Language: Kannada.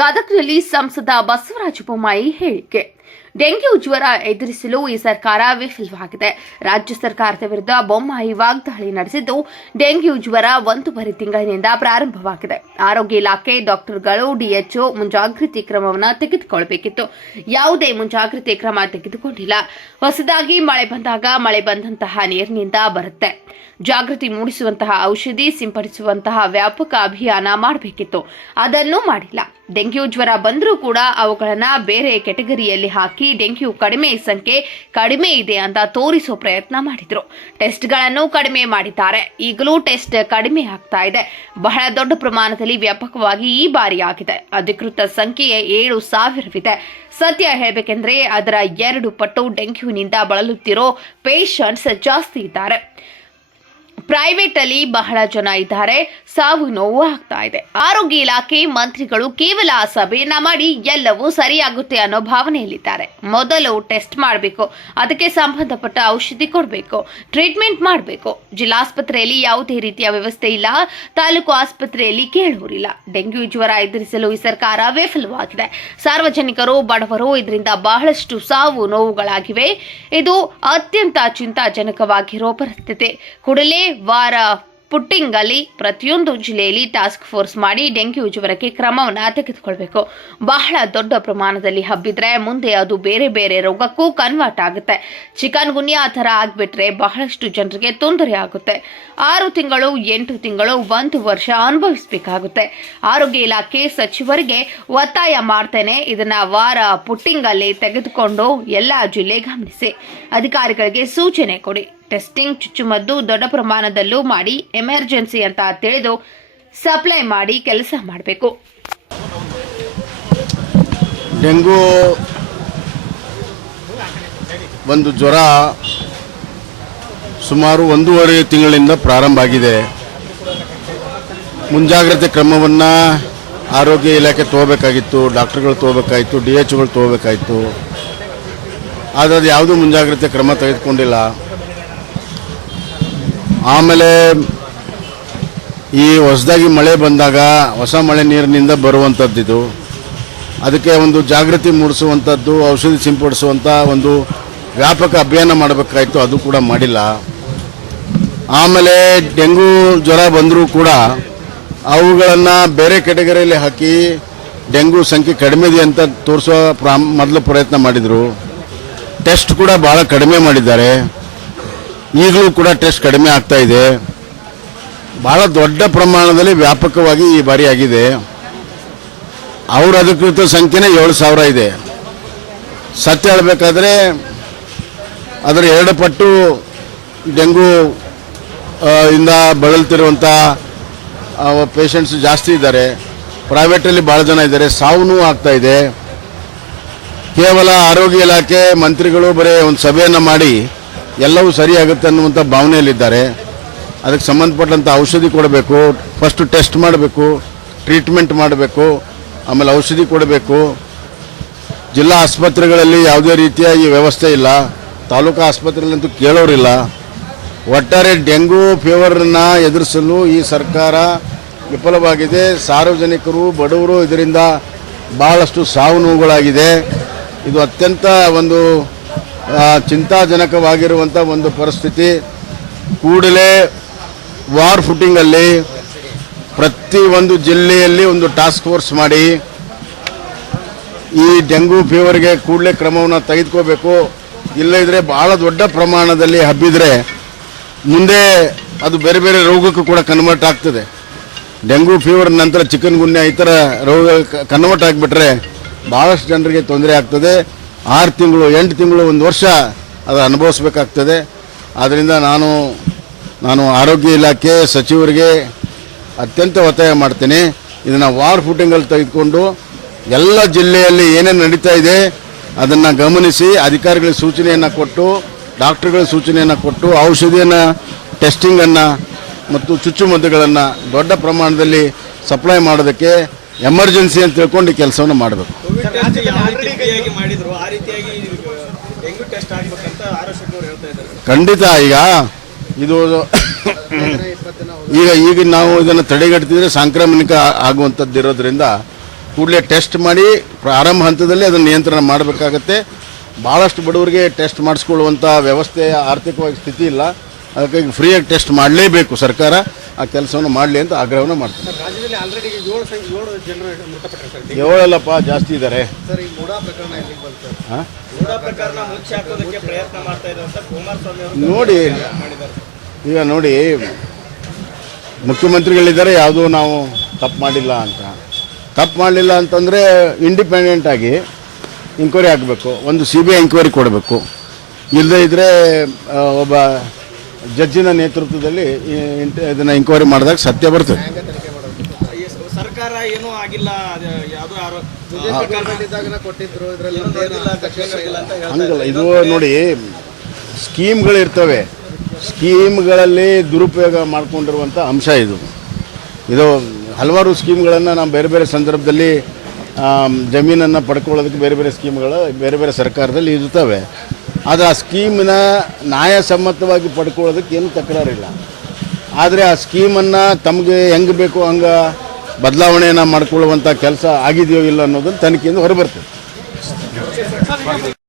ಗದಗದಲ್ಲಿ ಸಂಸದ ಬಸವರಾಜ ಬೊಮ್ಮಾಯಿ ಹೇಳಿಕೆ. ಡೆಂಗ್ಯೂ ಜ್ವರ ಎದುರಿಸಲು ಈ ಸರ್ಕಾರ ವಿಫಲವಾಗಿದೆ. ರಾಜ್ಯ ಸರ್ಕಾರದ ವಿರುದ್ಧ ಬೊಮ್ಮಾಯಿ ವಾಗ್ದಾಳಿ ನಡೆಸಿದ್ದು, ಡೆಂಗ್ಯೂ ಜ್ವರ 1 ತಿಂಗಳಿನಿಂದ ಪ್ರಾರಂಭವಾಗಿದೆ. ಆರೋಗ್ಯ ಇಲಾಖೆ ಡಾಕ್ಟರ್ಗಳು ಡಿಎಚ್ಒ ಮುಂಜಾಗ್ರತೆ ಕ್ರಮವನ್ನು ತೆಗೆದುಕೊಳ್ಳಬೇಕಿತ್ತು. ಯಾವುದೇ ಮುಂಜಾಗ್ರತೆ ಕ್ರಮ ತೆಗೆದುಕೊಂಡಿಲ್ಲ. ಹೊಸದಾಗಿ ಮಳೆ ಬಂದಾಗ ಮಳೆ ಬಂದಂತಹ ನೀರಿನಿಂದ ಬರುತ್ತೆ. ಜಾಗೃತಿ ಮೂಡಿಸುವಂತಹ ಔಷಧಿ ಸಿಂಪಡಿಸುವಂತಹ ವ್ಯಾಪಕ ಅಭಿಯಾನ ಮಾಡಬೇಕಿತ್ತು. ಅದನ್ನು ಮಾಡಿಲ್ಲ. ಡೆಂಗ್ಯೂ ಜ್ವರ ಬಂದರೂ ಕೂಡ ಅವುಗಳನ್ನು ಬೇರೆ ಕೆಟಗರಿಯಲ್ಲಿ ಹಾಕಿ ಡೆಂಗ್ಯೂ ಸಂಖ್ಯೆ ಕಡಿಮೆ ಇದೆ ಅಂತ ತೋರಿಸೋ ಪ್ರಯತ್ನ ಮಾಡಿದ್ರು. ಟೆಸ್ಟ್ಗಳನ್ನು ಕಡಿಮೆ ಮಾಡಿದ್ದಾರೆ. ಈಗಲೂ ಟೆಸ್ಟ್ ಕಡಿಮೆ ಆಗ್ತಾ ಇದೆ. ಬಹಳ ದೊಡ್ಡ ಪ್ರಮಾಣದಲ್ಲಿ ವ್ಯಾಪಕವಾಗಿ ಈ ಬಾರಿ ಆಗಿದೆ. ಅಧಿಕೃತ ಸಂಖ್ಯೆ 7,000ವಿದೆ. ಸತ್ಯ ಹೇಳಬೇಕೆಂದ್ರೆ ಅದರ 2 ಪಟ್ಟು ಡೆಂಗ್ಯೂನಿಂದ ಬಳಲುತ್ತಿರೋ ಪೇಷಂಟ್ಸ್ ಜಾಸ್ತಿ ಇದ್ದಾರೆ. ಪ್ರೈವೇಟ್ ಅಲ್ಲಿ ಬಹಳ ಜನ ಇದ್ದಾರೆ. ಸಾವು ನೋವು ಆಗ್ತಾ ಇದೆ. ಆರೋಗ್ಯ ಇಲಾಖೆ ಮಂತ್ರಿಗಳು ಕೇವಲ ಸಭೆಯನ್ನ ಮಾಡಿ ಎಲ್ಲವೂ ಸರಿಯಾಗುತ್ತೆ ಅನ್ನೋ ಭಾವನೆಯಲ್ಲಿದ್ದಾರೆ. ಮೊದಲು ಟೆಸ್ಟ್ ಮಾಡಬೇಕು, ಅದಕ್ಕೆ ಸಂಬಂಧಪಟ್ಟ ಔಷಧಿ ಕೊಡಬೇಕು, ಟ್ರೀಟ್ಮೆಂಟ್ ಮಾಡಬೇಕು. ಜಿಲ್ಲಾಸ್ಪತ್ರೆಯಲ್ಲಿ ಯಾವುದೇ ರೀತಿಯ ವ್ಯವಸ್ಥೆ ಇಲ್ಲ. ತಾಲೂಕು ಆಸ್ಪತ್ರೆಯಲ್ಲಿ ಕೇಳುವರಿಲ್ಲ. ಡೆಂಗ್ಯೂ ಜ್ವರ ಎದುರಿಸಲು ಈ ಸರ್ಕಾರ ವಿಫಲವಾಗಿದೆ. ಸಾರ್ವಜನಿಕರು, ಬಡವರು ಇದರಿಂದ ಬಹಳಷ್ಟು ಸಾವು ನೋವುಗಳಾಗಿವೆ. ಇದು ಅತ್ಯಂತ ಚಿಂತಾಜನಕವಾಗಿರೋ ಪರಿಸ್ಥಿತಿ. ಕೂಡಲೇ ವಾರ ಪುಟ್ಟಿಂಗ್ ಅಲ್ಲಿ ಪ್ರತಿಯೊಂದು ಜಿಲ್ಲೆಯಲ್ಲಿ ಟಾಸ್ಕ್ ಫೋರ್ಸ್ ಮಾಡಿ ಡೆಂಗ್ಯೂ ಜ್ವರಕ್ಕೆ ಕ್ರಮವನ್ನು ತೆಗೆದುಕೊಳ್ಬೇಕು. ಬಹಳ ದೊಡ್ಡ ಪ್ರಮಾಣದಲ್ಲಿ ಹಬ್ಬಿದ್ರೆ ಮುಂದೆ ಅದು ಬೇರೆ ಬೇರೆ ರೋಗಕ್ಕೂ ಕನ್ವರ್ಟ್ ಆಗುತ್ತೆ. ಚಿಕನ್ ಗುನ್ಯಾ ಆ ಥರ ಆಗ್ಬಿಟ್ರೆ ಬಹಳಷ್ಟು ಜನರಿಗೆ ತೊಂದರೆ ಆಗುತ್ತೆ. 6 ತಿಂಗಳು, 8 ತಿಂಗಳು, 1 ವರ್ಷ ಅನುಭವಿಸಬೇಕಾಗುತ್ತೆ. ಆರೋಗ್ಯ ಇಲಾಖೆ ಸಚಿವರಿಗೆ ಒತ್ತಾಯ ಮಾಡ್ತೇನೆ, ಇದನ್ನ ವಾರ ಪುಟ್ಟಿಂಗ್ ಅಲ್ಲಿ ತೆಗೆದುಕೊಂಡು ಎಲ್ಲಾ ಜಿಲ್ಲೆ ಗಮನಿಸಿ. ಅಧಿಕಾರಿಗಳಿಗೆ ಸೂಚನೆ ಕೊಡಿ. ಟೆಸ್ಟಿಂಗ್, ಚುಚ್ಚುಮದ್ದು ದೊಡ್ಡ ಪ್ರಮಾಣದಲ್ಲೂ ಮಾಡಿ ಎಮರ್ಜೆನ್ಸಿ ಅಂತ ತಿಳಿದು ಸಪ್ಲೈ ಮಾಡಿ ಕೆಲಸ ಮಾಡಬೇಕು. ಡೆಂಗು ಒಂದು ಜ್ವರ ಸುಮಾರು 1.5 ತಿಂಗಳಿಂದ ಪ್ರಾರಂಭ ಆಗಿದೆ. ಮುಂಜಾಗ್ರತೆ ಕ್ರಮವನ್ನು ಆರೋಗ್ಯ ಇಲಾಖೆ ತಗೋಬೇಕಾಗಿತ್ತು, ಡಾಕ್ಟರ್ಗಳು ತಗೋಬೇಕಾಯಿತು, DHಗಳು ತಗೋಬೇಕಾಯಿತು. ಆದರೆ ಅದು ಯಾವುದೂ ಮುಂಜಾಗ್ರತೆ ಕ್ರಮ ತೆಗೆದುಕೊಂಡಿಲ್ಲ. ಆಮೇಲೆ ಈ ಹೊಸದಾಗಿ ಮಳೆ ಬಂದಾಗ ಹೊಸ ಮಳೆ ನೀರಿನಿಂದ ಬರುವಂಥದ್ದಿದು. ಅದಕ್ಕೆ ಒಂದು ಜಾಗೃತಿ ಮೂಡಿಸುವಂಥದ್ದು, ಔಷಧಿ ಸಿಂಪಡಿಸುವಂಥ ಒಂದು ವ್ಯಾಪಕ ಅಭಿಯಾನ ಮಾಡಬೇಕಾಯಿತು. ಅದು ಕೂಡ ಮಾಡಿಲ್ಲ. ಆಮೇಲೆ ಡೆಂಗು ಜ್ವರ ಬಂದರೂ ಕೂಡ ಅವುಗಳನ್ನು ಬೇರೆ ಕೆಟಗರಿಯಲ್ಲಿ ಹಾಕಿ ಡೆಂಗು ಸಂಖ್ಯೆ ಕಡಿಮೆ ಇದೆ ಅಂತ ತೋರಿಸುವ ಮೊದಲು ಪ್ರಯತ್ನ ಮಾಡಿದರು. ಟೆಸ್ಟ್ ಕೂಡ ಭಾಳ ಕಡಿಮೆ ಮಾಡಿದ್ದಾರೆ. ಈಗಲೂ ಕೂಡ ಟೆಸ್ಟ್ ಕಡಿಮೆ ಆಗ್ತಾ ಇದೆ. ಭಾಳ ದೊಡ್ಡ ಪ್ರಮಾಣದಲ್ಲಿ ವ್ಯಾಪಕವಾಗಿ ಈ ಬಾರಿ ಆಗಿದೆ. ಅವರ ಅಧಿಕೃತ ಸಂಖ್ಯೆನೇ 7,000 ಇದೆ. ಸತ್ಯ ಹೇಳಬೇಕಾದ್ರೆ ಅದರ 2 ಪಟ್ಟು ಡೆಂಗು ಇಂದ ಬಳಲ್ತಿರುವಂಥ ಪೇಷಂಟ್ಸ್ ಜಾಸ್ತಿ ಇದ್ದಾರೆ. ಪ್ರೈವೇಟಲ್ಲಿ ಭಾಳ ಜನ ಇದ್ದಾರೆ. ಸಾವು ಆಗ್ತಾ ಇದೆ. ಕೇವಲ ಆರೋಗ್ಯ ಇಲಾಖೆ ಮಂತ್ರಿಗಳು ಬರೀ ಒಂದು ಸಭೆಯನ್ನು ಮಾಡಿ ಎಲ್ಲವೂ ಸರಿಯಾಗುತ್ತೆ ಅನ್ನುವಂಥ ಭಾವನೆಯಲ್ಲಿದ್ದಾರೆ. ಅದಕ್ಕೆ ಸಂಬಂಧಪಟ್ಟಂಥ ಔಷಧಿ ಕೊಡಬೇಕು, ಫಸ್ಟ್ ಟೆಸ್ಟ್ ಮಾಡಬೇಕು, ಟ್ರೀಟ್ಮೆಂಟ್ ಮಾಡಬೇಕು, ಆಮೇಲೆ ಔಷಧಿ ಕೊಡಬೇಕು. ಜಿಲ್ಲಾ ಆಸ್ಪತ್ರೆಗಳಲ್ಲಿ ಯಾವುದೇ ರೀತಿಯ ಈ ವ್ಯವಸ್ಥೆ ಇಲ್ಲ. ತಾಲೂಕು ಆಸ್ಪತ್ರೆಗಳಂತೂ ಕೇಳೋರಿಲ್ಲ. ಒಟ್ಟಾರೆ ಡೆಂಗು ಫೀವರನ್ನು ಎದುರಿಸಲು ಈ ಸರ್ಕಾರ ವಿಫಲವಾಗಿದೆ. ಸಾರ್ವಜನಿಕರು, ಬಡವರು ಇದರಿಂದ ಭಾಳಷ್ಟು ಸಾವು ನೋವುಗಳಾಗಿದೆ. ಇದು ಅತ್ಯಂತ ಒಂದು ಚಿಂತಾಜನಕವಾಗಿರುವಂಥ ಒಂದು ಪರಿಸ್ಥಿತಿ. ಕೂಡಲೇ ವಾರ್ ಫುಟಿಂಗಲ್ಲಿ ಪ್ರತಿ ಒಂದು ಜಿಲ್ಲೆಯಲ್ಲಿ ಒಂದು ಟಾಸ್ಕ್ ಫೋರ್ಸ್ ಮಾಡಿ ಈ ಡೆಂಗು ಫೀವರ್ಗೆ ಕೂಡಲೇ ಕ್ರಮವನ್ನು ತೆಗೆದುಕೋಬೇಕು. ಇಲ್ಲದಿದ್ದರೆ ಭಾಳ ದೊಡ್ಡ ಪ್ರಮಾಣದಲ್ಲಿ ಹಬ್ಬಿದರೆ ಮುಂದೆ ಅದು ಬೇರೆ ಬೇರೆ ರೋಗಕ್ಕೂ ಕೂಡ ಕನ್ವರ್ಟ್ ಆಗ್ತದೆ. ಡೆಂಗು ಫೀವರ್ ನಂತರ ಚಿಕನ್ ಗುನ್ಯಾ ಈ ಥರ ರೋಗ ಕನ್ವರ್ಟ್ ಆಗಿಬಿಟ್ರೆ ಭಾಳಷ್ಟು ಜನರಿಗೆ ತೊಂದರೆ ಆಗ್ತದೆ. 6 ತಿಂಗಳು, 8 ತಿಂಗಳು, 1 ವರ್ಷ ಅದು ಅನುಭವಿಸ್ಬೇಕಾಗ್ತದೆ. ಆದ್ದರಿಂದ ನಾನು ಆರೋಗ್ಯ ಇಲಾಖೆ ಸಚಿವರಿಗೆ ಅತ್ಯಂತ ಒತ್ತಾಯ ಮಾಡ್ತೇನೆ. ಇದನ್ನು ವಾರ್ ಫುಟಿಂಗಲ್ಲಿ ತೆಗೆದುಕೊಂಡು ಎಲ್ಲ ಜಿಲ್ಲೆಯಲ್ಲಿ ಏನೇನು ನಡೀತಾ ಇದೆ ಅದನ್ನು ಗಮನಿಸಿ ಅಧಿಕಾರಿಗಳಿಗೆ ಸೂಚನೆಯನ್ನು ಕೊಟ್ಟು, ಡಾಕ್ಟರ್ಗಳಿಗೆ ಸೂಚನೆಯನ್ನು ಕೊಟ್ಟು, ಔಷಧಿಯನ್ನು, ಟೆಸ್ಟಿಂಗನ್ನು ಮತ್ತು ಚುಚ್ಚುಮದ್ದುಗಳನ್ನು ದೊಡ್ಡ ಪ್ರಮಾಣದಲ್ಲಿ ಸಪ್ಲೈ ಮಾಡೋದಕ್ಕೆ ಎಮರ್ಜೆನ್ಸಿ ಅಂತ ತಿಳ್ಕೊಂಡು ಕೆಲಸವನ್ನು ಮಾಡಬೇಕು. ಖಂಡಿತ. ಈಗ ನಾವು ಇದನ್ನು ತಡೆಗಟ್ಟುತ್ತಿದ್ರೆ ಸಾಂಕ್ರಾಮಿಕ ಆಗುವಂಥದ್ದು ಇರೋದ್ರಿಂದ ಕೂಡಲೇ ಟೆಸ್ಟ್ ಮಾಡಿ ಪ್ರಾರಂಭ ಹಂತದಲ್ಲಿ ಅದನ್ನು ನಿಯಂತ್ರಣ ಮಾಡಬೇಕಾಗತ್ತೆ. ಭಾಳಷ್ಟು ಬಡವರಿಗೆ ಟೆಸ್ಟ್ ಮಾಡಿಸ್ಕೊಳ್ಳುವಂಥ ವ್ಯವಸ್ಥೆ ಆರ್ಥಿಕವಾಗಿ ಸ್ಥಿತಿ ಇಲ್ಲ. ಅದಕ್ಕಾಗಿ ಫ್ರೀಯಾಗಿ ಟೆಸ್ಟ್ ಮಾಡಲೇಬೇಕು. ಸರ್ಕಾರ ಆ ಕೆಲಸವನ್ನು ಮಾಡಲಿ ಅಂತ ಆಗ್ರಹವನ್ನು ಮಾಡ್ತಾರೆ. ರಾಜ್ಯದಲ್ಲಿ ಆಲ್ರೆಡಿ 7 ಜನರು ಮೃತಪಟ್ಟರು ಸರ್. 7 ಅಲ್ಲಪ್ಪ, ಜಾಸ್ತಿ ಇದ್ದಾರೆ. ಸರ್ ಈ ಮೂಡಾ ಪ್ರಕರಣ ಎಲ್ಲಿಗೆ ಬಂತು ಸರ್? ಹಾಂ, ಮೂಡಾ ಪ್ರಕರಣ ಮುಚ್ಚಿ ಹಾಕೋದಕ್ಕೆ ಪ್ರಯತ್ನ ಮಾಡ್ತಾ ಇದ್ದಾರೆ ಅಂತ ಕುಮಾರಸ್ವಾಮಿ ಅವರು ನೋಡಿ ಮಾಡಿದ್ದಾರೆ. ಈಗ ನೋಡಿ, ಮುಖ್ಯಮಂತ್ರಿಗಳಿದ್ದಾರೆ, ಯಾವುದೂ ನಾವು ತಪ್ಪು ಮಾಡಿಲ್ಲ ಅಂತ. ತಪ್ಪು ಮಾಡಲಿಲ್ಲ ಅಂತಂದರೆ ಇಂಡಿಪೆಂಡೆಂಟ್ ಆಗಿ ಎಂಕ್ವೈರಿ ಆಗಬೇಕು, ಒಂದು CBI ಎಂಕ್ವೈರಿ ಕೊಡಬೇಕು. ಇಲ್ಲದೇ ಇದ್ದರೆ ಒಬ್ಬ ಜಡ್ಜಿನ ನೇತೃತ್ವದಲ್ಲಿ ಇದನ್ನು ಎಂಕ್ವೈರಿ ಮಾಡಿದಾಗ ಸತ್ಯ ಬರ್ತದೆ. ಸರ್ಕಾರ ಏನೂ ಆಗಿಲ್ಲ, ಯಾವುದೋ ಕೊಟ್ಟಿದ್ರು ಇದರಲ್ಲಿ ಹಂಗಲ್ಲ, ಇದು ನೋಡಿ ಸ್ಕೀಮ್ಗಳಿರ್ತವೆ, ಸ್ಕೀಮ್ಗಳಲ್ಲಿ ದುರುಪಯೋಗ ಮಾಡಿಕೊಂಡಿರುವಂಥ ಅಂಶ ಇದು ಹಲವಾರು ಸ್ಕೀಮ್ಗಳನ್ನು ನಾವು ಬೇರೆ ಬೇರೆ ಸಂದರ್ಭದಲ್ಲಿ ಜಮೀನನ್ನು ಪಡ್ಕೊಳ್ಳೋದಕ್ಕೆ ಬೇರೆ ಬೇರೆ ಸ್ಕೀಮ್ಗಳು ಬೇರೆ ಬೇರೆ ಸರ್ಕಾರದಲ್ಲಿ ಇರ್ತವೆ. ಆದರೆ ಆ ಸ್ಕೀಮಿನ ನ್ಯಾಯಸಮ್ಮತವಾಗಿ ಪಡ್ಕೊಳ್ಳೋದಕ್ಕೆ ಏನು ತಕರಾರಿಲ್ಲ. ಆದರೆ ಆ ಸ್ಕೀಮನ್ನು ತಮಗೆ ಹೆಂಗೆ ಬೇಕು ಹಂಗೆ ಬದಲಾವಣೆಯನ್ನು ಮಾಡ್ಕೊಳ್ಳುವಂಥ ಕೆಲಸ ಆಗಿದೆಯೋ ಇಲ್ಲ ಅನ್ನೋದನ್ನು ತನಿಖೆಯಿಂದ ಹೊರಬರ್ತದೆ.